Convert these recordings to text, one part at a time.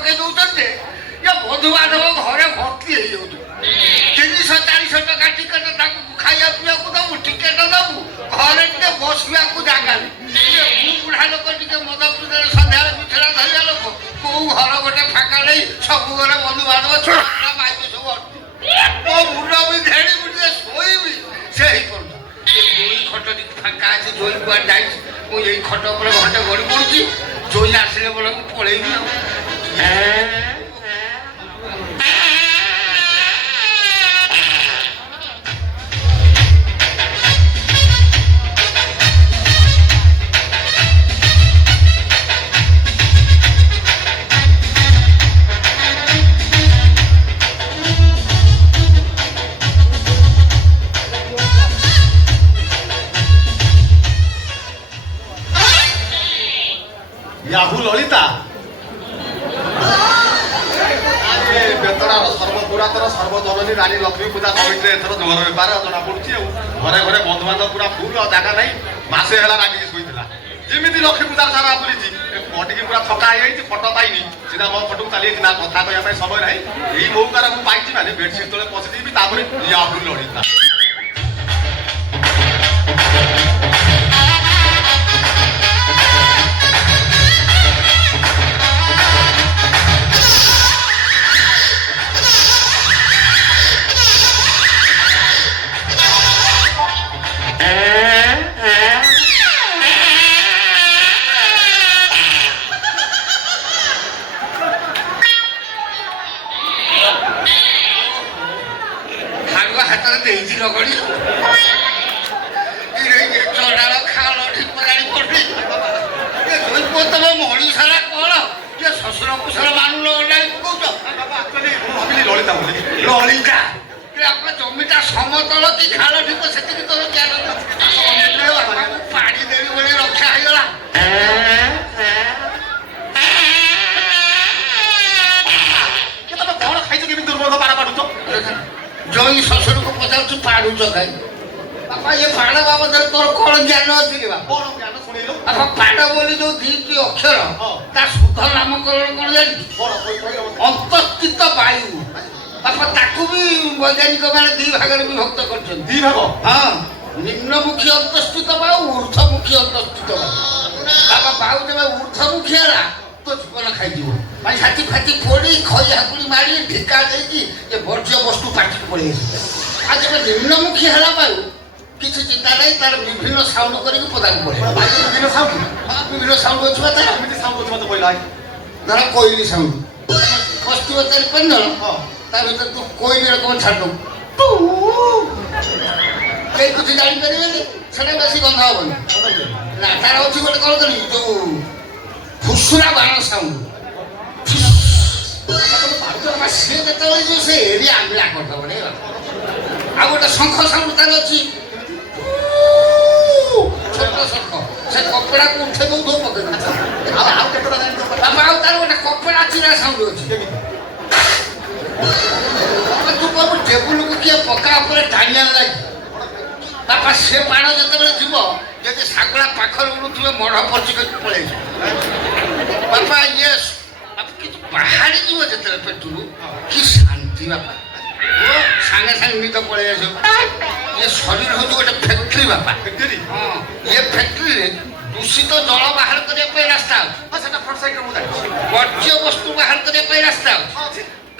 ପକେଇ ଦଉଛନ୍ତି ଯେ ବନ୍ଧୁବାନ୍ଧବ ଘରେ ଭର୍ତ୍ତି ହେଇଯାଉଛୁ। 300-400 ଟଙ୍କା ଟିକେଟ ତାକୁ ଖାଇବା ପିଇବାକୁ ଦବୁ, ଟିକେଟ ଦବୁ, ଘରେ ଟିକେ ବସିବାକୁ ଜାଗା ନାହିଁ। ମୁଁ ବୁଢା ଲୋକ ଟିକେ ମଦ ପିଇଦେଲେ ସନ୍ଧ୍ୟାରେ ବିଛଣା ଧରିବା ଲୋକ, କୋଉ ଘର ଗୋଟେ ଫାଙ୍କା ନେଇ ସବୁ ଘରେ ବନ୍ଧୁବାନ୍ଧବ ଛୋଟ ମାଇକି ସବୁ ଅଟୁ। ମୋ ମୁଣ୍ଡ ବି ଧେଡ଼ି ମୁଁ ଟିକେ ଶୋଇବି ସେ ହେଇପାରୁଛି। ଜୋଇ ଖଟ ଟିକେ ଫାଙ୍କା ଅଛି, ଜୋଇ କୁଆଡେ ଯାଇଛି, ମୁଁ ଏଇ ଖଟ ଉପରେ ଘଣ୍ଟେ ଗଡ଼ି ପଡୁଛି। ଜୋଇ ଆସିଲେ ବୋଲେ ମୁଁ ପଳେଇବି ଆଉ। याहू ललिता बेतरार सर्वपुरातन सर्वजननी रानी लक्ष्मी पूजा कमिटी एथर घर बेपार जना पड़ुची घरे घरे बंधुबांधव पूरा फुल जगह नहीं मासे है रागिकी शोला जमी लक्ष्मी पूजार सारा बुली बटिकी पूरा थका हो फटो पाइनि सीधा मो फटो चली ना कथा कहना समय ना यही मौकार मुझे पाई मानी बेडसीट तले पशिदेवी याहू ललिता जमीटा समतल कि खाल ढिप से पानी देवी बोली रक्षा होगला कौन खाई दुर्गंध पारा पाड़ुच जई शशुर को पचार पाड़ुच कहीं बापा ये पाड़ बाबद तोर कौन ज्ञान अच्छी कौन ज्ञान शुणु बापा पाड़ बोली जो दुईटी अक्षर ता शुद्ध नामकरण कौन जानी अंतस्थित वायु बापा ताकू भी वैज्ञानिक मैंने दी भाग में विभक्त कर हाँ निम्नमुखी अंतस्थित वायु ऊर्ध्वमुखी अंतस्थित वायु बापा वायु जब ऊर्ध्वमुखी है तो जीवन खाई छाती फाती फोड़ी खई हाकुड़ी मारी ढिका देगी ये वर्ज्य वस्तु पाटी पड़े आज जब निम्नमुखी है वायु किसी चिंता नहीं तार विभिन्न साउंड करके पदा पड़े विभिन्न साउंड हाँ विभिन्न साउंड अच्छी बात है साउंड अच्छी मत कहला धर कोयली साउंड बस्ती बचारी पंद ता भीतर तू कोई भी रकम छाड़ दो कहीं कुछ जान परिबेनी सेटा बेसी गंध हबनी ना तार अछि गोटे कोन करी जो फुसुरा बाण साउंड से जेतेबेले जो से एरिया आंगला करता बने आ गोटे शंख साउंड तार अछि छोट शंख से कपड़ा को उठे दो दो पके आ केतरा जानि तो बाबा आ तार गोटे कपड़ा चिरा साउंड अछि तू बाबू टेबुल को किए पका ऊपर टाणिया लगी बापा से बाण जितेबाला जीव जब सागला पाखर उड़ुवे मढ़ पची पड़े बापा ये कि बाहर जीव जिते पेटू कि शांति बापा सागे सागे निद पड़े ये शरीर हूँ गोटे फैक्ट्री बापा फैक्ट्री हाँ ये फैक्ट्री दूषित जल बाहर करने रास्ता वर्ज्य वस्तु बाहर करने रास्ता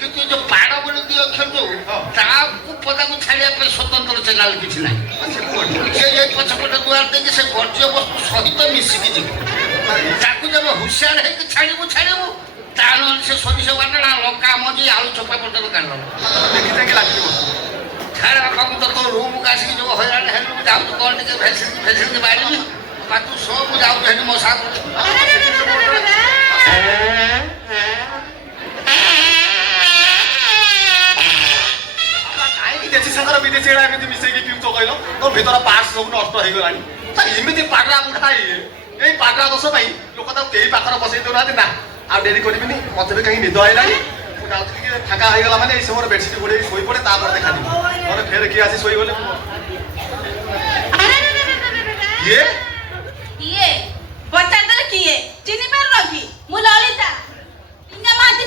किंतु जो पाड़ बोली दी अक्षर जो पदा को छाड़ा स्वतंत्र चैनल किसी ना पछपटे दुआर देखे से वर्ज्य वस्तु सहित मिसिकी जी जब हुशियार है छाड़ू छाड़ू ताल से सरिष बाटा लंका मजी आलू चोपा पर्यटन काढ़ छाड़ बापा मुझे तो रूम को आसिक जो हईराण है जाऊँ कौन टे भेसिन बाहर तू सब जाऊँ मो साथ देशी सागर विदेशी एमती मिसेकी पिउच कहल तो भर पार्ट सब नष्ट हो गलानी एमती पागला मुठा ये पागला दोष लोक कई पाखर बसई दौना ना आ डेरी करी मत भी कहीं निद आईला फाँका हो गला मैंने समय बेडसीट घोड़े शोई पड़े देखा मैं फेर किए आसी शोगले ये किए बच्चा किए चिनी पार कि मु ललिता इंगा माटी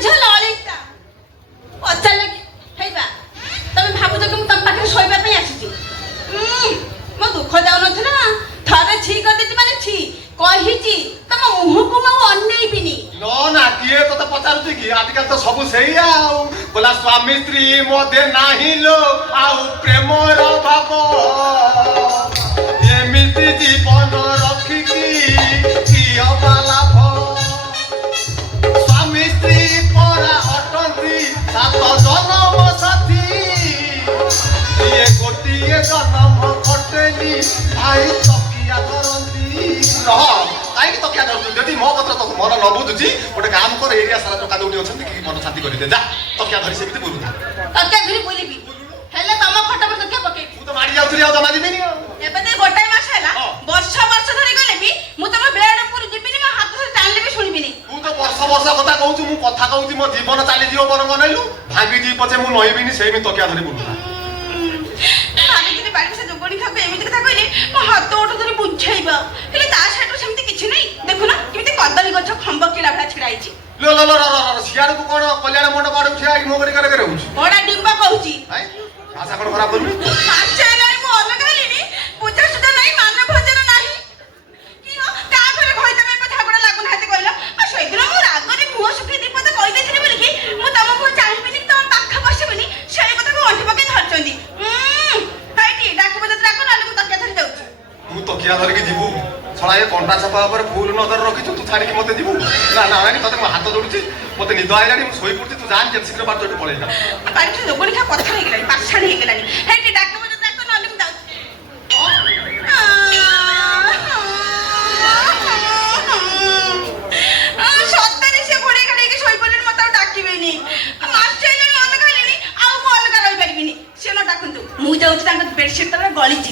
କିଏ ତତେ ପଚାରୁଛି କି ଆଜିକାଲି ତ ସବୁ ସେଇଆ ଆଉ କହିଲା ସ୍ୱାମୀ ସ୍ତ୍ରୀ ମଧ୍ୟରେ ନାହିଁ ଲୋ ଆଉ ପ୍ରେମର ଭାବ ଏମିତି ଜୀବନ ରଖିକି କି ଅବା ଲାଭ ସ୍ୱାମୀ ସ୍ତ୍ରୀ ପରା ଅଟନ୍ତି ସାତ ଜନମ ସାଥୀ ଇଏ ଗୋଟିଏ ଜନମ କଟେନି ଭାଇ ତକିଆ ଧରନ୍ତି ରହ କାହିଁକି ତକିଆ ଧରୁଛୁ ଯଦି ମୋ କଥା ତ ମନ ନ ବୁଝୁଛି ଗୋଟେ କାମ କର ଏରିଆ ସାରା ଟୋକା ଯୋଉଠି ଅଛନ୍ତି କି ମନ ଶାନ୍ତି କରିଦେ ଯା ତକିଆ ଧରି ସେମିତି ବୁଲୁଥା ତକିଆ ଧରି ବୁଲିବି ହେଲେ ତମ ଖଟ પર ତକିଆ ପକେଇବି ମୁଁ ତ ମାଡ଼ି ଯାଉଥିଲି ଆଉ ଜମା ଯିବିନି ଆଉ ଏବେ ତ ଗୋଟାଏ ମାସ ହେଲା ବର୍ଷ ଧରି ଗଲେ ବି ମୁଁ ତମ ବେଡ୍ ଉପରୁ ଯିବିନି ମୋ ହାତ ଧରି ଟାଣିଲେ ବି ଶୁଣିବିନି ତୁ ତ ବର୍ଷ କଥା କହୁଛୁ ମୁଁ କଥା କହୁଛି ମୋ ଜୀବନ ଚାଲିଯିବ ବରଂ ନେଲୁ ଭାଙ୍ଗିଯିବି ପଛେ ମୁଁ ନଇବିନି ସେମିତି ତକିଆ ଧରି ବୁଲୁଥା ଭାବିଥିଲି ବାଡ଼ି ସେ ଯୋଗଣୀ ଖାକୁ ଏମିତି କଥା କହିଲେ ମୋ ହାତ ଗୋଟ ଧରି ବୁଝେଇବା ହେଲେ ତା ସାଇଡରୁ ସେମିତି କିଛି ନାହିଁ ଦେଖୁନ କେମିତି କଦଳୀ ଗଛ ଖମ୍ବ କିଳା ଭଳିଆ ଛିଡା ହେଇଛି लो लो लो लो सियाड़ू कौन कल्याण मंडप आड़ू ठिया मो करी करे रहउछ बड़ा डिम्बा कहूची भाषा कोन खराब बोलू अच्छा नहीं मु अलग हलिनी पूजा सुधा नहीं मान भोजन नहीं कि हो का घरे भई तमे को झगड़ा लागु नाते कहला आ सेदिन मु रागरे मुह सुखी दीपत कहि देथिनी बोली कि मु तमको चाहबिनी तम पाखा बसिबिनी सेई କଥା को अंठी पके धरचंदी हाइटी डाक बजत राखो नाले मु तकिया धरि जाउची तू तकिया धर के जीवू छड़ा ये कंटा छपा ऊपर फूल नजर रखिछु तू छाड़ी के मते जीवू ना ना रानी तते हाथ जोडुची मते निद आइलानी मु सोई पड़ती तू जान के शीघ्र बात जोडी पळेला बाड़ी से जोगणी खा पत्थर हे गेलानी पाछाड़ी हे गेलानी हाइटी डाक बजत राखो नाले मु जाउची सत्तरी से घोड़े घाड़े के सोई पड़ले मते डाकिबेनी मास्टर ने मन खालेनी आ मु अलग रही परिबिनी से न डाकंतु मु जाउची तांका बेडशीट तर गळीची